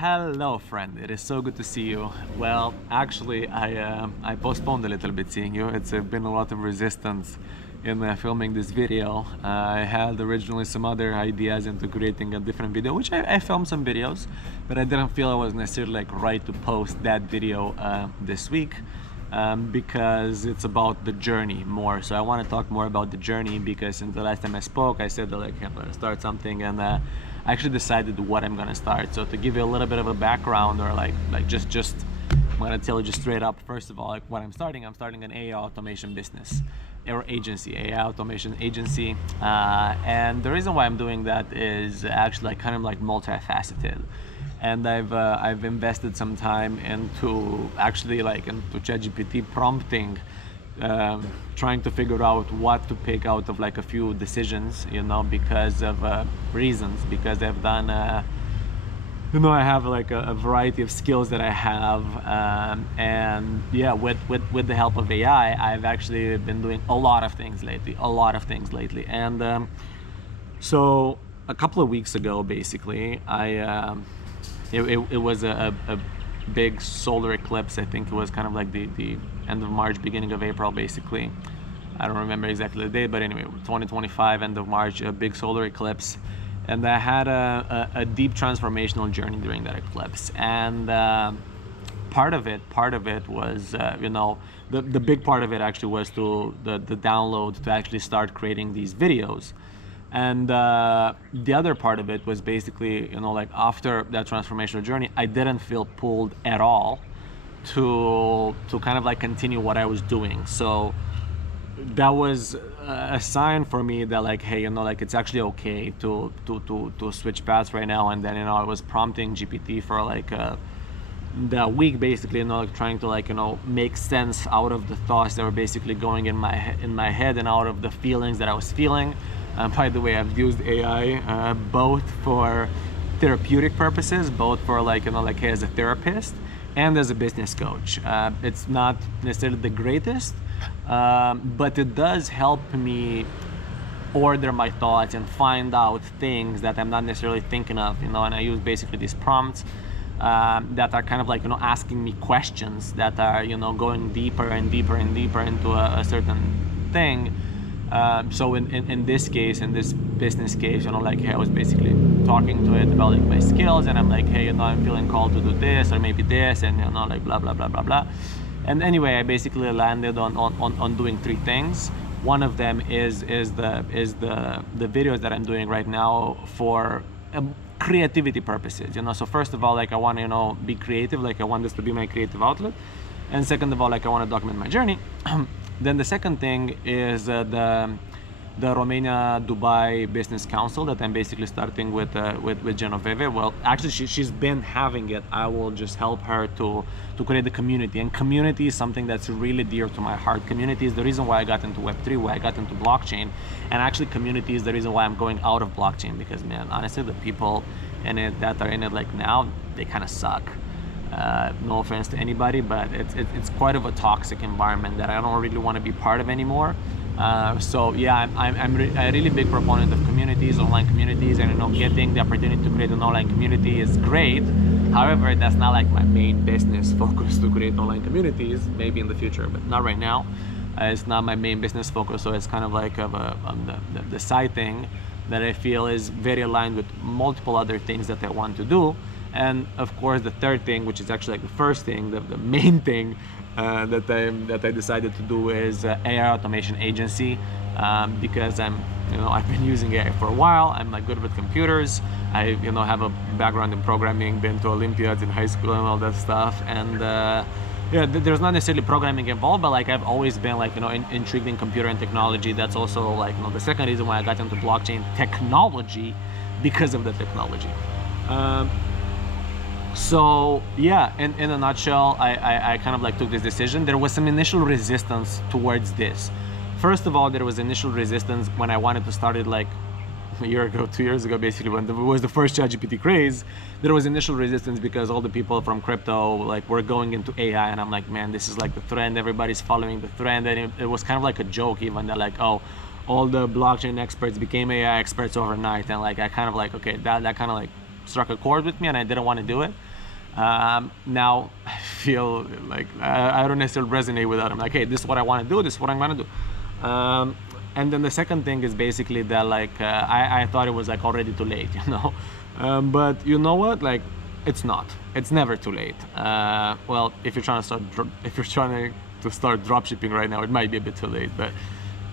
Hello friend, it is so good to see you. Well, actually I postponed a little bit seeing you. It's been a lot of resistance in filming this video. I had originally some other ideas into creating a different video, which I filmed some videos, but I didn't feel it was necessarily right to post that video this week because it's about the journey more. So I want to talk more about the journey because since the last time I spoke, I said that I'm gonna start something, and I actually decided what I'm gonna start. So to give you a little bit of a background, or just I'm gonna tell you just straight up. First of all, what I'm starting an AI automation business or agency, AI automation agency, and the reason why I'm doing that is actually kind of multifaceted. And I've invested some time into actually into ChatGPT prompting, trying to figure out what to pick out of a few decisions, because of reasons, because I've done I have a variety of skills that I have, and yeah, with the help of AI, I've actually been doing a lot of things lately, and so a couple of weeks ago, basically, it was a big solar eclipse. I think it was kind of the end of March, beginning of April, basically. I don't remember exactly the date, but anyway, 2025, end of March, a big solar eclipse. And I had a deep transformational journey during that eclipse. And part of it was, the big part of it actually was the download to actually start creating these videos. And the other part of it was basically, after that transformational journey, I didn't feel pulled at all to kind of continue what I was doing. So that was a sign for me that hey, it's actually okay to switch paths right now. And then, I was prompting GPT for the week, basically, trying to make sense out of the thoughts that were basically going in my head and out of the feelings that I was feeling. By the way, I've used AI both for therapeutic purposes, both for hey, as a therapist and as a business coach. It's not necessarily the greatest, but it does help me order my thoughts and find out things that I'm not necessarily thinking of, and I use basically these prompts that are kind of asking me questions that are going deeper and deeper and deeper into a certain thing. So in this case, in this business case, hey, I was basically talking to it about my skills, and I'm hey, I'm feeling called to do this or maybe this, and blah blah blah blah blah. And anyway, I basically landed on doing three things. One of them is the videos that I'm doing right now for creativity purposes. So first of all, I want to be creative. I want this to be my creative outlet. And second of all, I want to document my journey. Then the second thing is the Romania Dubai Business Council that I'm basically starting with Genoveve. Well, actually, she's been having it. I will just help her to create the community. And community is something that's really dear to my heart. Community is the reason why I got into Web3, why I got into blockchain. And actually, community is the reason why I'm going out of blockchain, because, man, honestly, the people in it that are in it now, they kind of suck. No offense to anybody, but it's quite of a toxic environment that I don't really want to be part of anymore. So yeah, I'm a really big proponent of communities, online communities, and getting the opportunity to create an online community is great. However, that's not my main business focus to create online communities. Maybe in the future, but not right now. It's not my main business focus, so it's kind of the side thing that I feel is very aligned with multiple other things that I want to do. And of course, the third thing, which is actually the first thing, the main thing that I decided to do is AI automation agency, because I've been using AI for a while. I'm good with computers. I have a background in programming, been to Olympiads in high school and all that stuff. And yeah, there's not necessarily programming involved, but I've always been intrigued in computer and technology. That's also the second reason why I got into blockchain technology, because of the technology. So yeah, in a nutshell, I kind of took this decision. There was some initial resistance towards this. First of all, there was initial resistance when I wanted to start it a year ago, 2 years ago, basically, when it was the first ChatGPT craze. There was initial resistance because all the people from crypto were going into AI, and I'm man, this is the trend. Everybody's following the trend, and it was kind of a joke even that oh, all the blockchain experts became AI experts overnight, and I kind of okay, that kind of struck a chord with me and I didn't want to do it. Now I feel like I don't necessarily resonate with that. I'm like, hey, this is what I want to do, this is what I'm going to do. And then the second thing is basically that like I thought it was like already too late, you know. But you know what, like it's not, it's never too late. Well, if you're trying to start dropshipping right now, it might be a bit too late, but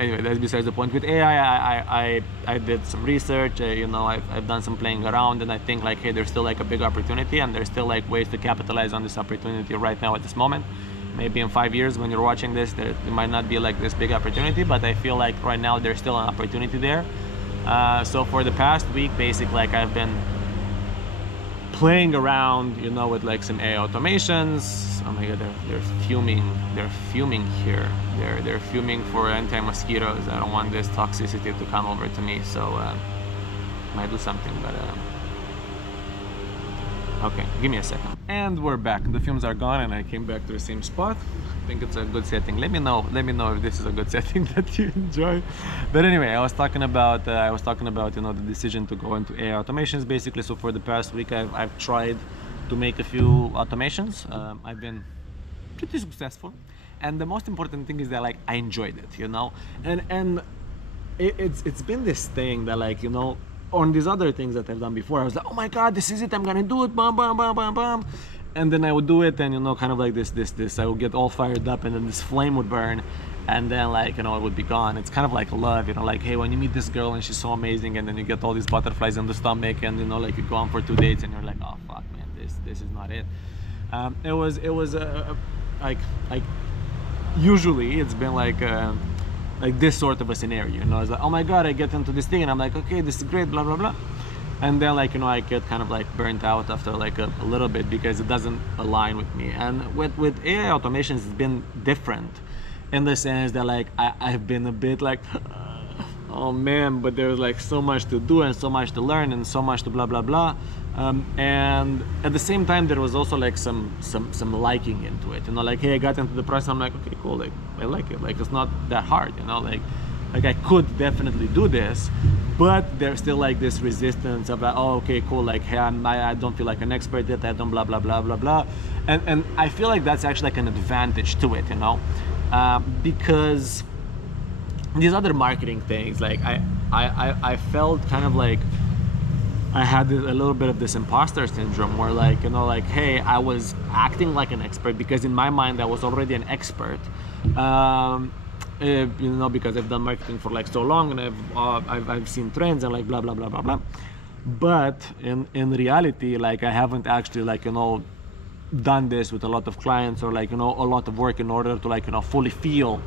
anyway, that's besides the point. With AI, I did some research, you know, I've done some playing around, and I think like, hey, there's still like a big opportunity, and there's still like ways to capitalize on this opportunity right now at this moment. Maybe in 5 years when you're watching this, there it might not be like this big opportunity, but I feel like right now there's still an opportunity there. So for the past week, basically, like I've been playing around, you know, with like some AI automations. Oh my god, they're fuming here. They're fuming for anti-mosquitoes. I don't want this toxicity to come over to me, so might do something, but okay, give me a second. And we're back. The fumes are gone and I came back to the same spot. I think it's a good setting. Let me know if this is a good setting that you enjoy. But anyway, I was talking about you know, the decision to go into AI automations basically. So for the past week I've tried to make a few automations. I've been pretty successful, and the most important thing is that like I enjoyed it, you know. And it's been this thing that like, you know, on these other things that I've done before, I was like, oh my god, this is it, I'm gonna do it, bam bam bam bam bam. And then I would do it, and you know, kind of like this I would get all fired up, and then this flame would burn, and then like, you know, it would be gone. It's kind of like love, you know, like, hey, when you meet this girl and she's so amazing, and then you get all these butterflies in the stomach, and you know, like you go on for 2 dates and you're like, oh fuck man, this is not it. It was like usually it's been like this sort of a scenario, you know. It's like, oh my god, I get into this thing and I'm like, okay, this is great, blah blah blah, and then like, you know, I get kind of like burnt out after like a little bit because it doesn't align with me. And with AI automations, it's been different in the sense that like I've been a bit like oh man, but there's like so much to do and so much to learn and so much to blah blah blah. And at the same time there was also like some liking into it, you know, like, hey, I got into the process, I'm like, okay, cool, like I like it, like it's not that hard, you know, like I could definitely do this, but there's still like this resistance of like, oh okay, cool, like, hey, I don't feel like an expert yet, I don't blah blah blah blah blah. And I feel like that's actually like an advantage to it, you know, because these other marketing things, like I felt kind of like I had a little bit of this imposter syndrome where like, you know, like, hey, I was acting like an expert because in my mind I was already an expert, you know, because I've done marketing for like so long, and I've seen trends and like blah blah blah blah blah. But in reality, like I haven't actually like, you know, done this with a lot of clients or like, you know, a lot of work in order to like, you know, fully feel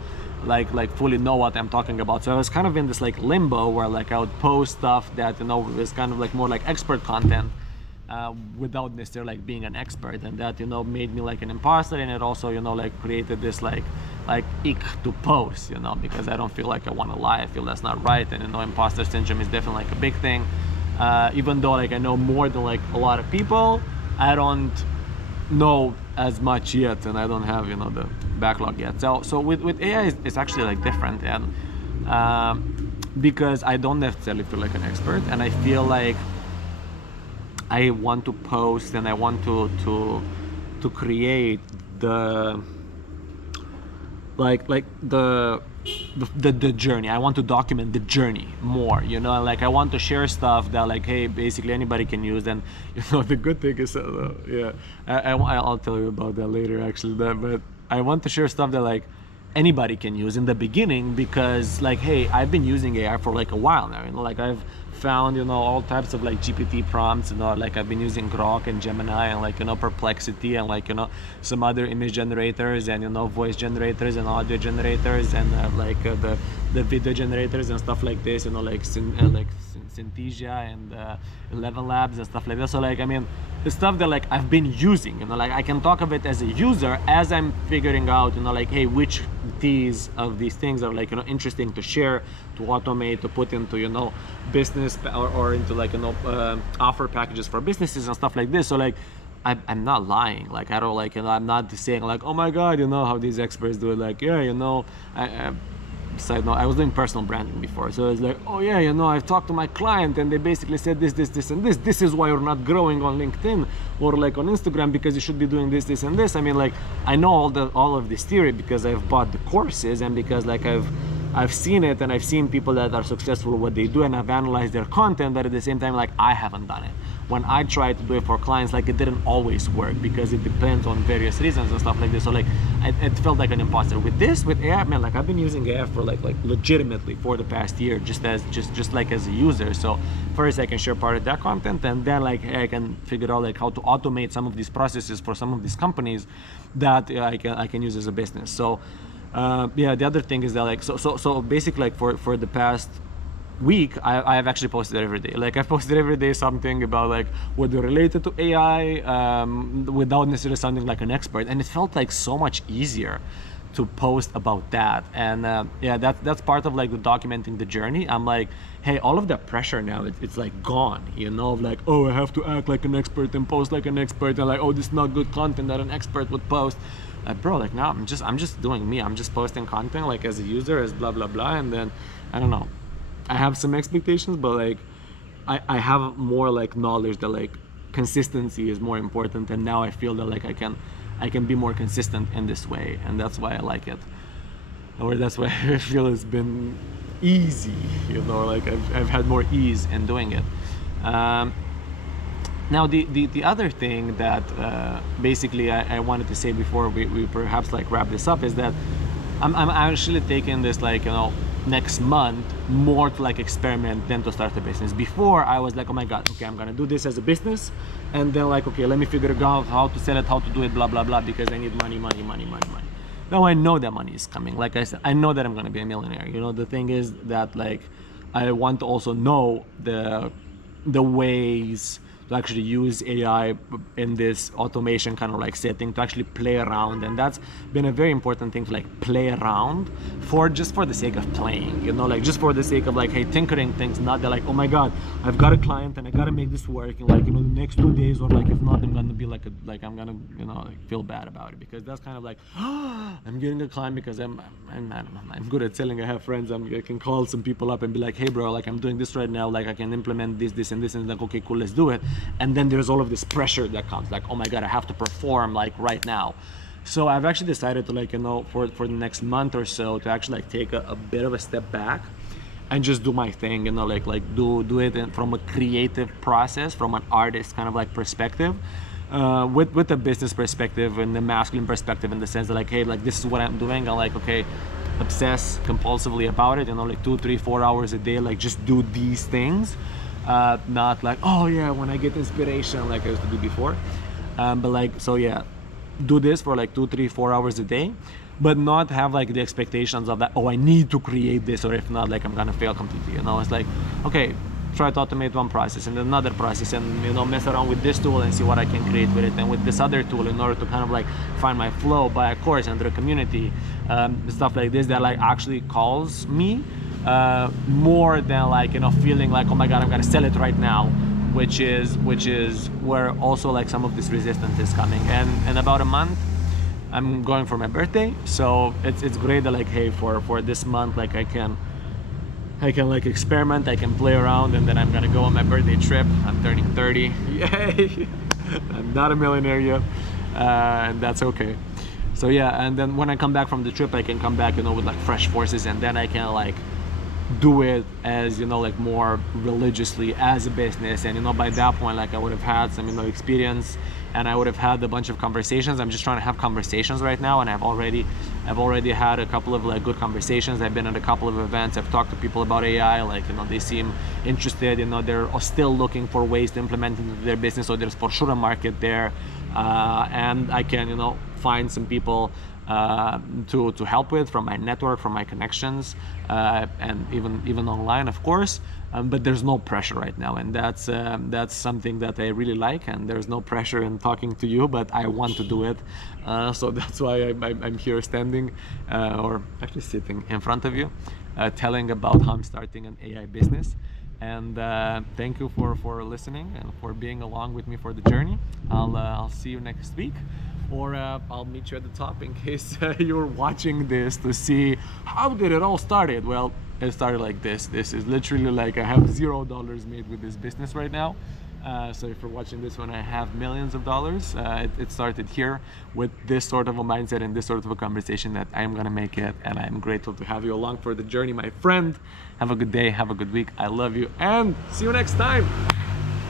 like fully know what I'm talking about. So I was kind of in this like limbo where like I would post stuff that, you know, was kind of like more like expert content without necessarily like being an expert, and that, you know, made me like an imposter, and it also, you know, like created this like ick to post, you know, because I don't feel like I want to lie. I feel that's not right, and you know, imposter syndrome is definitely like a big thing. Even though like I know more than like a lot of people, I don't know as much yet, and I don't have, you know, the backlog yet. So with AI it's actually like different, and because I don't necessarily feel like an expert, and I feel like I want to post and I want to create the the journey. I want to document the journey more, you know, like I want to share stuff that like, hey, basically anybody can use. And you know, the good thing is yeah, I'll tell you about that later actually, but I want to share stuff that like anybody can use in the beginning, because like, hey, I've been using AI for like a while now, you know, like I've found, you know, all types of like GPT prompts, you know, like I've been using Grok and Gemini and like, you know, Perplexity and like, you know, some other image generators and, you know, voice generators and audio generators and the video generators and stuff like this, you know, like Synthesia and 11 Labs and stuff like that. So like, I mean, the stuff that like I've been using, you know, like I can talk of it as a user as I'm figuring out, you know, like, hey, which of these things are like, you know, interesting to share, to automate, to put into, you know, business or into like, you know, offer packages for businesses and stuff like this. So like I'm not lying, like I don't like, you know, I'm not saying like, oh my god, you know how these experts do it, like, yeah, you know, side note, I was doing personal branding before, so it's like, oh yeah, I've talked to my client and they basically said this, and this. This is why you're not growing on LinkedIn or like on Instagram, because you should be doing this, and this. I mean, like, I know all of this theory because I've bought the courses and because like I've seen it, and I've seen people that are successful at what they do, and I've analyzed their content, but at the same time, like, I haven't done it. When I tried to do it for clients, like, it didn't always work because it depends on various reasons and stuff like this. So like, it felt like an imposter. With AI, man, like, I've been using AI for like legitimately for the past year, just like as a user. So first I can share part of that content, and then like I can figure out like how to automate some of these processes for some of these companies that I can use as a business. So yeah, the other thing is that like, so basically, like, for the past week, I have actually posted every day. Like, I've posted every day something about like whether related to AI, without necessarily sounding like an expert, and it felt like so much easier to post about that. And yeah, that's part of like the documenting the journey. I'm like, hey, all of that pressure now, it's like gone, like, oh, I have to act like an expert and post like an expert, and like, oh, this is not good content that an expert would post. Like, bro, like, now I'm just doing me. I'm just posting content like as a user, as blah blah blah, and then I don't know, I have some expectations, but like I have more like knowledge that like consistency is more important, and now I feel that like I can be more consistent in this way, and that's why I like it, or that's why I feel it's been easy, like I've had more ease in doing it. Now the other thing that basically I wanted to say before we perhaps like wrap this up is that I'm actually taking this like next month more to like experiment than to start a business. Before I was like, oh my god, okay, I'm gonna do this as a business, and then like, okay, let me figure out how to sell it, how to do it, blah blah blah, because I need money. Now I know that money is coming. Like I said, I know that I'm gonna be a millionaire. The thing is that like I want to also know the ways to actually use AI in this automation kind of like setting, to actually play around. And that's been a very important thing, to like play around just for the sake of playing, like just for the sake of like, hey, tinkering things, not that like, oh my god, I've got a client and I gotta make this work in like, the next 2 days, or like if not, I'm gonna be like I'm gonna like feel bad about it, because that's kind of like, oh, I'm getting a client because I don't know, I'm good at selling. I have friends, I can call some people up and be like, hey bro, like I'm doing this right now, like I can implement this and this, and like, okay, cool, let's do it. And then there's all of this pressure that comes, like, oh my god, I have to perform like right now. So I've actually decided to like, for the next month or so, to actually like take a bit of a step back and just do my thing, like do it from a creative process, from an artist kind of like perspective, with a business perspective and the masculine perspective, in the sense that like, hey, like this is what I'm doing, and like, okay, obsess compulsively about it, like 2, 3, 4 hours a day, like just do these things. Not like, oh yeah, when I get inspiration like I used to do before, but like, so yeah, do this for like 2, 3, 4 hours a day, but not have like the expectations of that, oh, I need to create this, or if not, like I'm gonna fail completely. It's like, okay, try to automate one process and another process, and mess around with this tool and see what I can create with it, and with this other tool, in order to kind of like find my flow, buy a course, enter a community, stuff like this that like actually calls me, more than like, feeling like, oh my god, I'm gonna sell it right now, which is where also like some of this resistance is coming. And in about a month I'm going for my birthday, so it's great that like, hey, for this month, like I can like experiment, I can play around, and then I'm gonna go on my birthday trip. I'm turning 30, yay. I'm not a millionaire yet, and that's okay. So yeah, and then when I come back from the trip, I can come back, with like fresh forces, and then I can like do it as, like more religiously as a business. And by that point, like I would have had some experience, and I would have had a bunch of conversations. I'm just trying to have conversations right now, and I've already had a couple of like good conversations. I've been at a couple of events, I've talked to people about AI, like they seem interested, they're still looking for ways to implement into their business, so there's for sure a market there, and I can find some people to help with from my network, from my connections, and even online, of course. But there's no pressure right now, and that's something that I really like. And there's no pressure in talking to you, but I want to do it, so that's why I'm here standing, or actually sitting in front of you, telling about how I'm starting an AI business. And thank you for listening and for being along with me for the journey. I'll see you next week. or I'll meet you at the top in case you're watching this to see how did it all started. Well, it started like this. This is literally like I have $0 made with this business right now. So if you're watching this one, I have millions of dollars. It started here with this sort of a mindset and this sort of a conversation that I'm gonna make it, and I'm grateful to have you along for the journey, my friend. Have a good day, have a good week. I love you, and see you next time.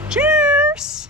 Cheers!